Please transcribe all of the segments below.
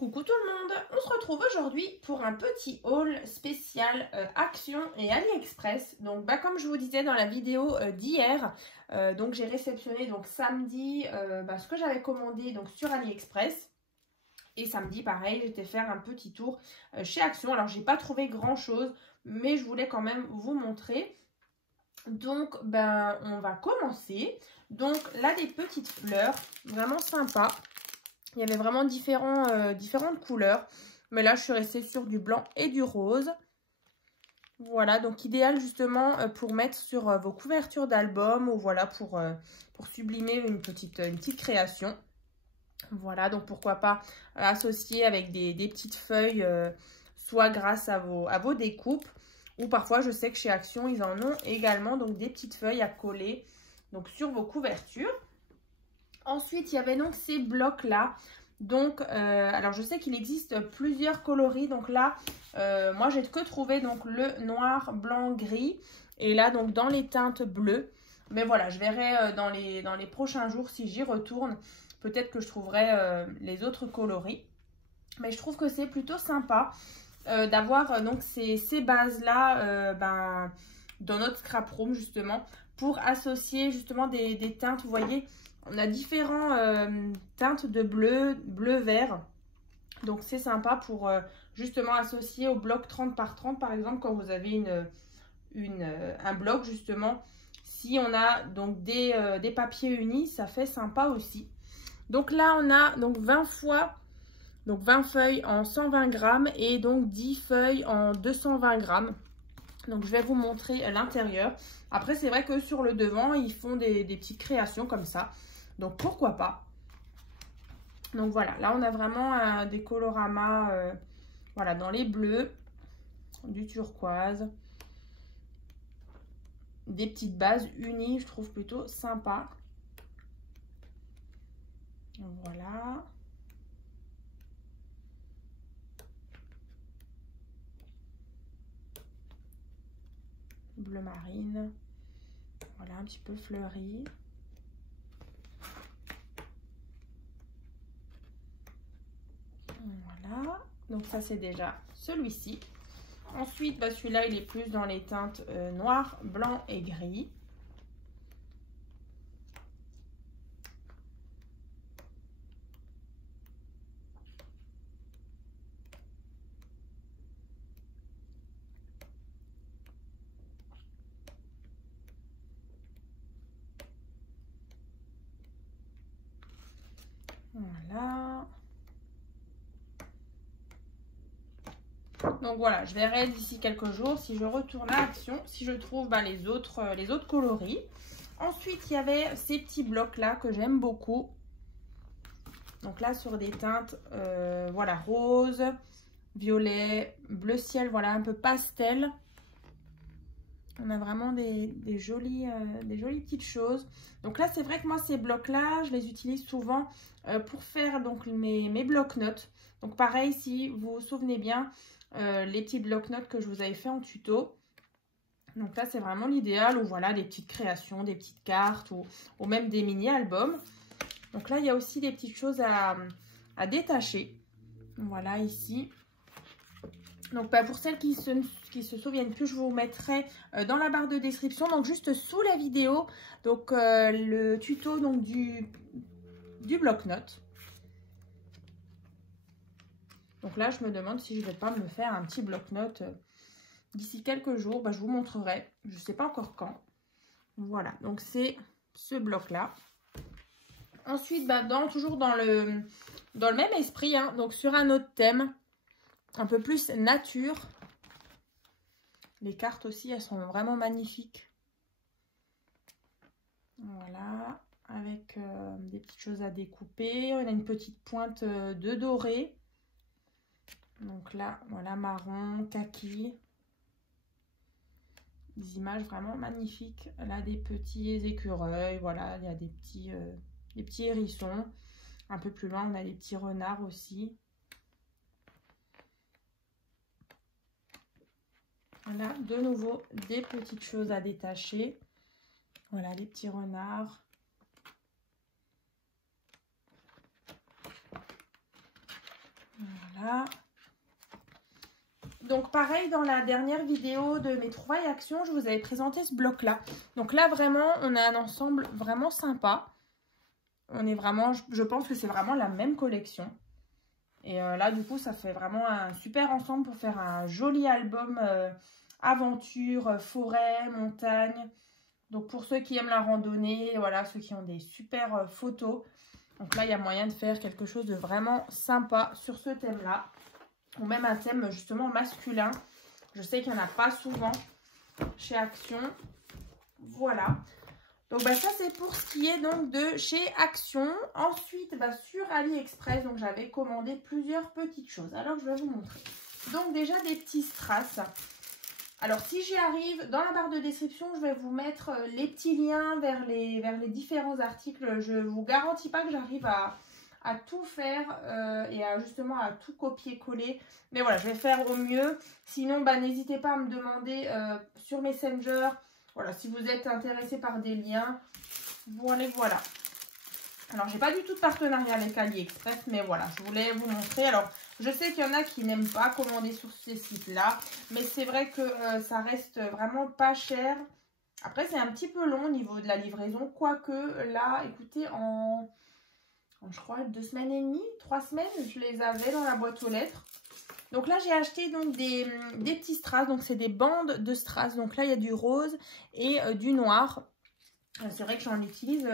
Coucou tout le monde, on se retrouve aujourd'hui pour un petit haul spécial Action et AliExpress. Donc comme je vous disais dans la vidéo d'hier, donc j'ai réceptionné donc samedi ce que j'avais commandé donc sur AliExpress. Et samedi pareil, j'étais faire un petit tour chez Action. Alors j'ai pas trouvé grand chose, mais je voulais quand même vous montrer. Donc on va commencer. Donc là des petites fleurs, vraiment sympa. Il y avait vraiment différentes couleurs. Mais là, je suis restée sur du blanc et du rose. Voilà, donc idéal justement pour mettre sur vos couvertures d'albums ou voilà pour sublimer une petite création. Voilà, donc pourquoi pas associer avec des petites feuilles, soit grâce à vos découpes. Ou parfois, je sais que chez Action, ils en ont également donc des petites feuilles à coller donc, sur vos couvertures. Ensuite, il y avait donc ces blocs-là. Donc, alors je sais qu'il existe plusieurs coloris. Donc là, moi, j'ai que trouvé donc le noir, blanc, gris. Et là, donc dans les teintes bleues. Mais voilà, je verrai dans les prochains jours si j'y retourne. Peut-être que je trouverai les autres coloris. Mais je trouve que c'est plutôt sympa d'avoir donc ces bases-là dans notre scrap room justement. Pour associer justement des teintes, vous voyez. On a différentes teintes de bleu-vert. Donc, c'est sympa pour justement associer au bloc 30 par 30, par exemple, quand vous avez un bloc, justement. Si on a donc des papiers unis, ça fait sympa aussi. Donc là, on a donc 20 feuilles en 120 grammes et donc 10 feuilles en 220 grammes. Donc, je vais vous montrer l'intérieur. Après, c'est vrai que sur le devant, ils font des petites créations comme ça. Donc, pourquoi pas. Donc, voilà. Là, on a vraiment des coloramas voilà, dans les bleus, du turquoise. Des petites bases unies, je trouve plutôt sympa. Voilà. Bleu marine. Voilà, un petit peu fleuri. Voilà, donc ça c'est déjà celui-ci. Ensuite, celui-là il est plus dans les teintes noir, blanc et gris. Voilà. Donc voilà, je verrai d'ici quelques jours si je retourne à Action, si je trouve les autres coloris. Ensuite, il y avait ces petits blocs-là que j'aime beaucoup. Donc là, sur des teintes, voilà, rose, violet, bleu ciel, voilà, un peu pastel. On a vraiment des jolies petites choses. Donc là, c'est vrai que moi, ces blocs-là, je les utilise souvent pour faire donc mes blocs-notes. Donc pareil, si vous vous souvenez bien, les petits blocs-notes que je vous avais fait en tuto. Donc là, c'est vraiment l'idéal. Ou voilà, des petites créations, des petites cartes ou même des mini-albums. Donc là, il y a aussi des petites choses à détacher. Voilà, ici. Donc pour celles qui se souviennent plus, je vous mettrai dans la barre de description, donc juste sous la vidéo, donc le tuto donc du bloc-notes. Donc là, je me demande si je ne vais pas me faire un petit bloc-notes d'ici quelques jours. Je vous montrerai, je ne sais pas encore quand. Voilà, donc c'est ce bloc-là. Ensuite, toujours dans le même esprit, hein, donc sur un autre thème, un peu plus nature. Les cartes aussi, elles sont vraiment magnifiques. Voilà, avec des petites choses à découper. On a une petite pointe de doré. Donc là, voilà, marron, kaki. Des images vraiment magnifiques. Là, des petits écureuils. Voilà, il y a des petits hérissons. Un peu plus loin, on a des petits renards aussi. Voilà, de nouveau, des petites choses à détacher. Voilà, les petits renards. Voilà. Donc pareil, dans la dernière vidéo de mes trouvailles actions, je vous avais présenté ce bloc-là. Donc là, vraiment, on a un ensemble vraiment sympa. On est vraiment, je pense que c'est vraiment la même collection. Et là, du coup, ça fait vraiment un super ensemble pour faire un joli album aventure, forêt, montagne. Donc pour ceux qui aiment la randonnée, voilà, ceux qui ont des super photos. Donc là, il y a moyen de faire quelque chose de vraiment sympa sur ce thème-là. Ou même un thème justement masculin. Je sais qu'il n'y en a pas souvent chez Action. Voilà. Donc bah, ça c'est pour ce qui est donc de chez Action. Ensuite bah, sur AliExpress, donc j'avais commandé plusieurs petites choses. Alors je vais vous montrer. Donc déjà des petits strass. Alors si j'y arrive, dans la barre de description, je vais vous mettre les petits liens vers les différents articles. Je ne vous garantis pas que j'arrive à tout faire et justement à tout copier-coller. Mais voilà, je vais faire au mieux. Sinon, bah, n'hésitez pas à me demander sur Messenger. Voilà, si vous êtes intéressé par des liens. Voilà. Alors, j'ai pas du tout de partenariat avec AliExpress, mais voilà, je voulais vous montrer. Alors, je sais qu'il y en a qui n'aiment pas commander sur ces sites-là, mais c'est vrai que ça reste vraiment pas cher. Après, c'est un petit peu long au niveau de la livraison, quoique là, écoutez, je crois 2 semaines et demie, 3 semaines, je les avais dans la boîte aux lettres. Donc là, j'ai acheté donc des petits strass, donc c'est des bandes de strass. Donc là, il y a du rose et du noir. C'est vrai que j'en utilise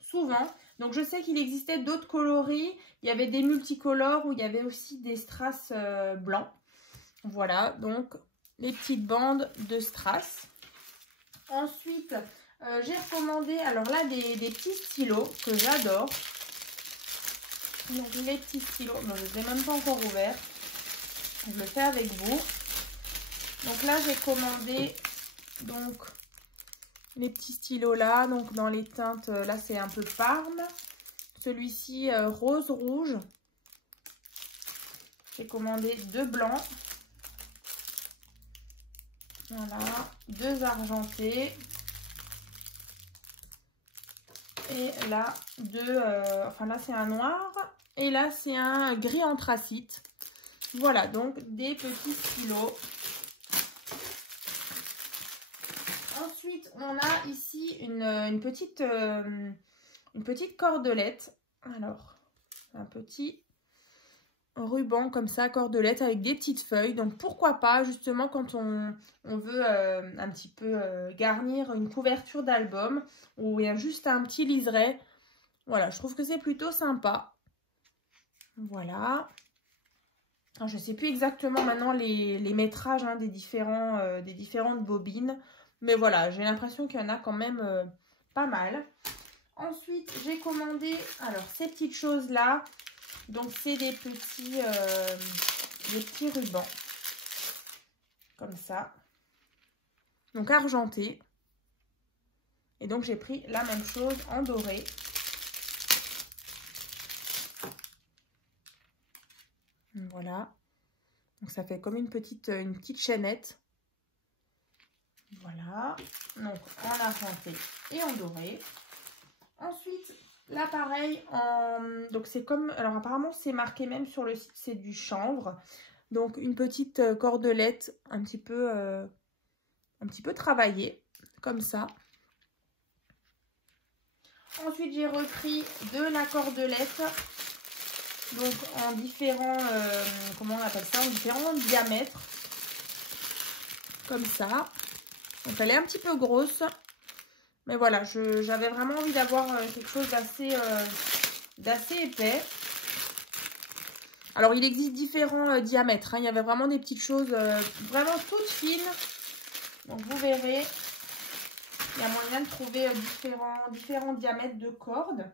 souvent. Donc je sais qu'il existait d'autres coloris. Il y avait des multicolores où il y avait aussi des strass blancs. Voilà, donc les petites bandes de strass. Ensuite, j'ai recommandé, alors là, des petits stylos que j'adore. Donc les petits stylos, non, je ne les ai même pas encore ouverts. Je le fais avec vous. Donc là, j'ai commandé donc les petits stylos là, donc dans les teintes, là c'est un peu Parme. Celui-ci rose rouge. J'ai commandé 2 blancs. Voilà, 2 argentés. Et là, enfin là c'est un noir. Et là c'est un gris anthracite. Voilà, donc des petits stylos. Ensuite, on a ici une petite cordelette. Alors, un petit ruban comme ça, cordelette avec des petites feuilles. Donc, pourquoi pas, justement, quand on veut un petit peu garnir une couverture d'album ou il y a juste un petit liseré. Voilà, je trouve que c'est plutôt sympa. Voilà. Alors, je ne sais plus exactement maintenant les métrages hein, des différentes bobines. Mais voilà, j'ai l'impression qu'il y en a quand même pas mal. Ensuite, j'ai commandé alors ces petites choses-là. Donc, c'est des petits rubans. Comme ça. Donc, argentés. Et donc, j'ai pris la même chose en doré. Voilà. Donc, ça fait comme une petite chaînette. Voilà. Donc, en argenté et en doré. Ensuite, là, pareil, donc c'est comme... Alors, apparemment, c'est marqué même sur le site, c'est du chanvre. Donc, une petite cordelette un petit peu travaillée, comme ça. Ensuite, j'ai repris de la cordelette. Donc, en différents... comment on appelle ça? En différents diamètres. Comme ça. Donc, elle est un petit peu grosse. Mais voilà, j'avais vraiment envie d'avoir quelque chose d'assez épais. Alors, il existe différents diamètres. Hein. Il y avait vraiment des petites choses vraiment toutes fines. Donc, vous verrez, il y a moyen de trouver différents diamètres de cordes.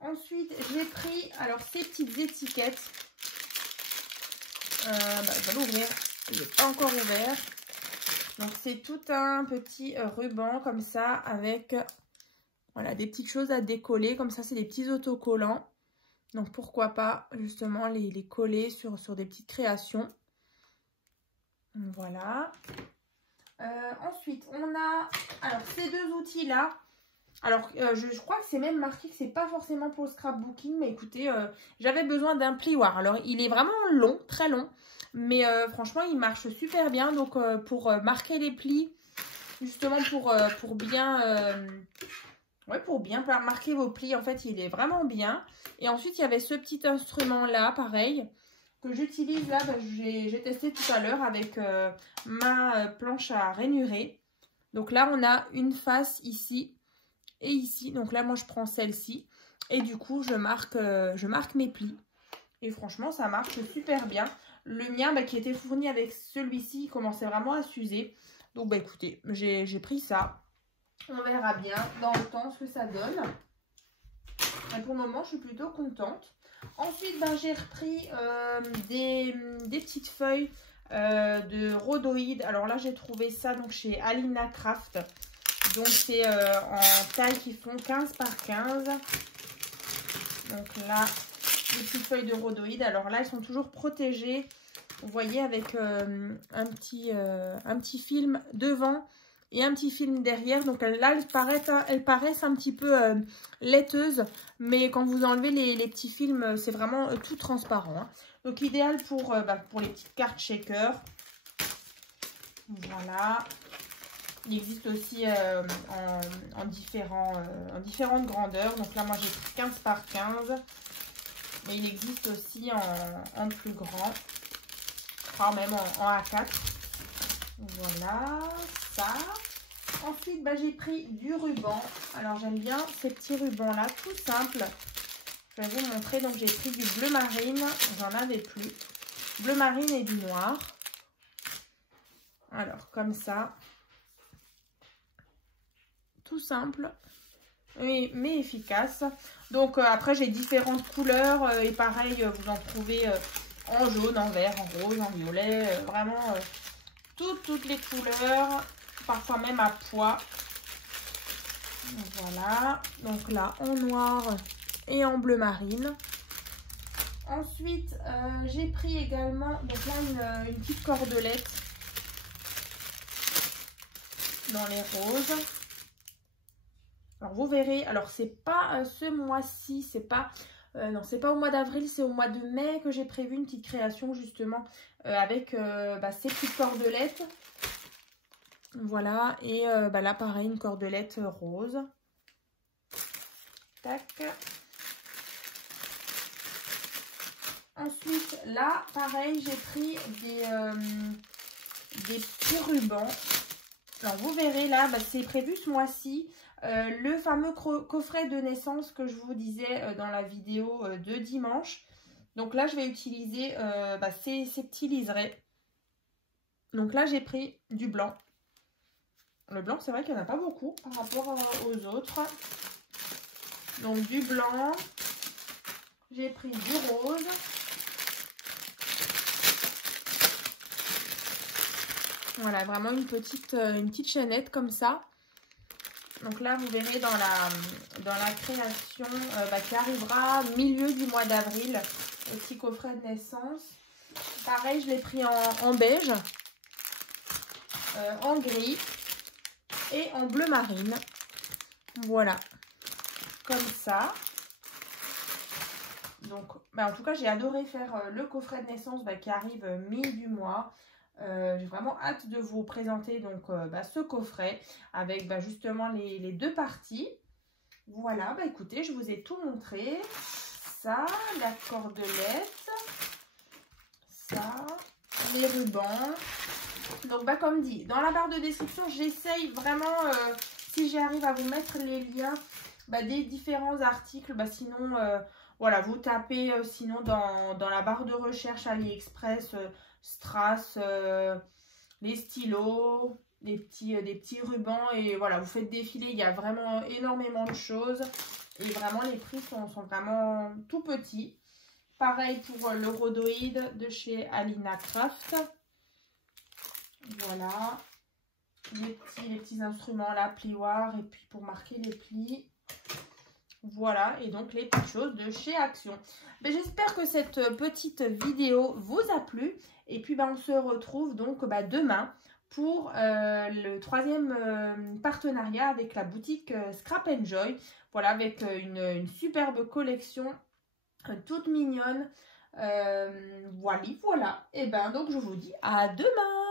Ensuite, j'ai pris alors ces petites étiquettes. Je vais l'ouvrir. Il n'est pas encore ouvert. Donc, c'est tout un petit ruban comme ça avec voilà, des petites choses à décoller. Comme ça, c'est des petits autocollants. Donc, pourquoi pas justement les coller sur des petites créations. Voilà. Ensuite, on a alors ces 2 outils-là. Alors, je crois que c'est même marqué que c'est pas forcément pour le scrapbooking. Mais écoutez, j'avais besoin d'un plioir. Alors, il est vraiment long, très long. Mais franchement, il marche super bien. Donc, pour marquer les plis, justement pour bien... ouais, pour bien marquer vos plis, en fait, il est vraiment bien. Et ensuite, il y avait ce petit instrument-là, pareil, que j'utilise là. Bah, j'ai testé tout à l'heure avec ma planche à rainuré. Donc là, on a une face ici et ici. Donc là, moi, je prends celle-ci. Et du coup, je marque mes plis. Et franchement, ça marche super bien. Le mien, bah, qui était fourni avec celui-ci, commençait vraiment à s'user. Donc, bah écoutez, j'ai pris ça. On verra bien dans le temps ce que ça donne. Et pour le moment, je suis plutôt contente. Ensuite, ben, j'ai repris des petites feuilles de rhodoïde. Alors là, j'ai trouvé ça donc chez Alina Craft. Donc, c'est en taille qui font 15 par 15. Donc là, les petites feuilles de rhodoïde. Alors là, elles sont toujours protégées. Vous voyez, avec un petit film devant et un petit film derrière. Donc là, elles paraissent un petit peu laiteuses. Mais quand vous enlevez les petits films, c'est vraiment tout transparent. Hein. Donc idéal pour les petites cartes shaker. Voilà. Il existe aussi en différentes grandeurs. Donc là, moi, j'ai pris 15 par 15. Mais il existe aussi en plus grand. Enfin, même en A4. Voilà, ça. Ensuite, bah, j'ai pris du ruban. Alors, j'aime bien ces petits rubans-là, tout simple. Je vais vous montrer. Donc, j'ai pris du bleu marine. J'en avais plus. Bleu marine et du noir. Alors, comme ça. Tout simple, mais efficace. Donc, après, j'ai différentes couleurs. Et pareil, vous en trouvez en jaune, en vert, en rose, en violet. Vraiment, toutes les couleurs. Parfois même à pois. Voilà. Donc là, en noir et en bleu marine. Ensuite, j'ai pris également donc là une petite cordelette dans les roses. Alors vous verrez, alors c'est pas ce mois-ci, c'est pas non, c'est pas au mois d'avril, c'est au mois de mai que j'ai prévu une petite création justement avec ces petites cordelettes. Voilà, et là pareil, une cordelette rose. Tac. Ensuite, là, pareil, j'ai pris des petits rubans. Alors, vous verrez là, c'est prévu ce mois-ci. Le fameux coffret de naissance que je vous disais dans la vidéo de dimanche. Donc là, je vais utiliser ces petits liserés. Donc là, j'ai pris du blanc. Le blanc, c'est vrai qu'il n'y en a pas beaucoup par rapport aux autres. Donc du blanc. J'ai pris du rose. Voilà, vraiment une petite chaînette comme ça. Donc là, vous verrez dans la création qui arrivera milieu du mois d'avril, le petit coffret de naissance. Pareil, je l'ai pris en beige, en gris et en bleu marine. Voilà, comme ça. Donc, en tout cas, j'ai adoré faire le coffret de naissance qui arrive milieu du mois. J'ai vraiment hâte de vous présenter donc ce coffret avec justement les deux parties. Voilà, écoutez, je vous ai tout montré. Ça, la cordelette, ça, les rubans. Donc comme dit, dans la barre de description, j'essaye vraiment, si j'arrive à vous mettre les liens des différents articles. Sinon, voilà, vous tapez sinon dans la barre de recherche AliExpress, strass, les stylos, des petits rubans et voilà, vous faites défiler, il y a vraiment énormément de choses et vraiment les prix sont vraiment tout petits. Pareil pour le rhodoïde de chez Alina Craft. Voilà, les petits instruments là, plioir et puis pour marquer les plis. Voilà, et donc les petites choses de chez Action. J'espère que cette petite vidéo vous a plu. Et puis on se retrouve donc demain pour le troisième partenariat avec la boutique Scrap Enjoy. Voilà, avec une superbe collection toute mignonne. Voilà. Et ben donc je vous dis à demain.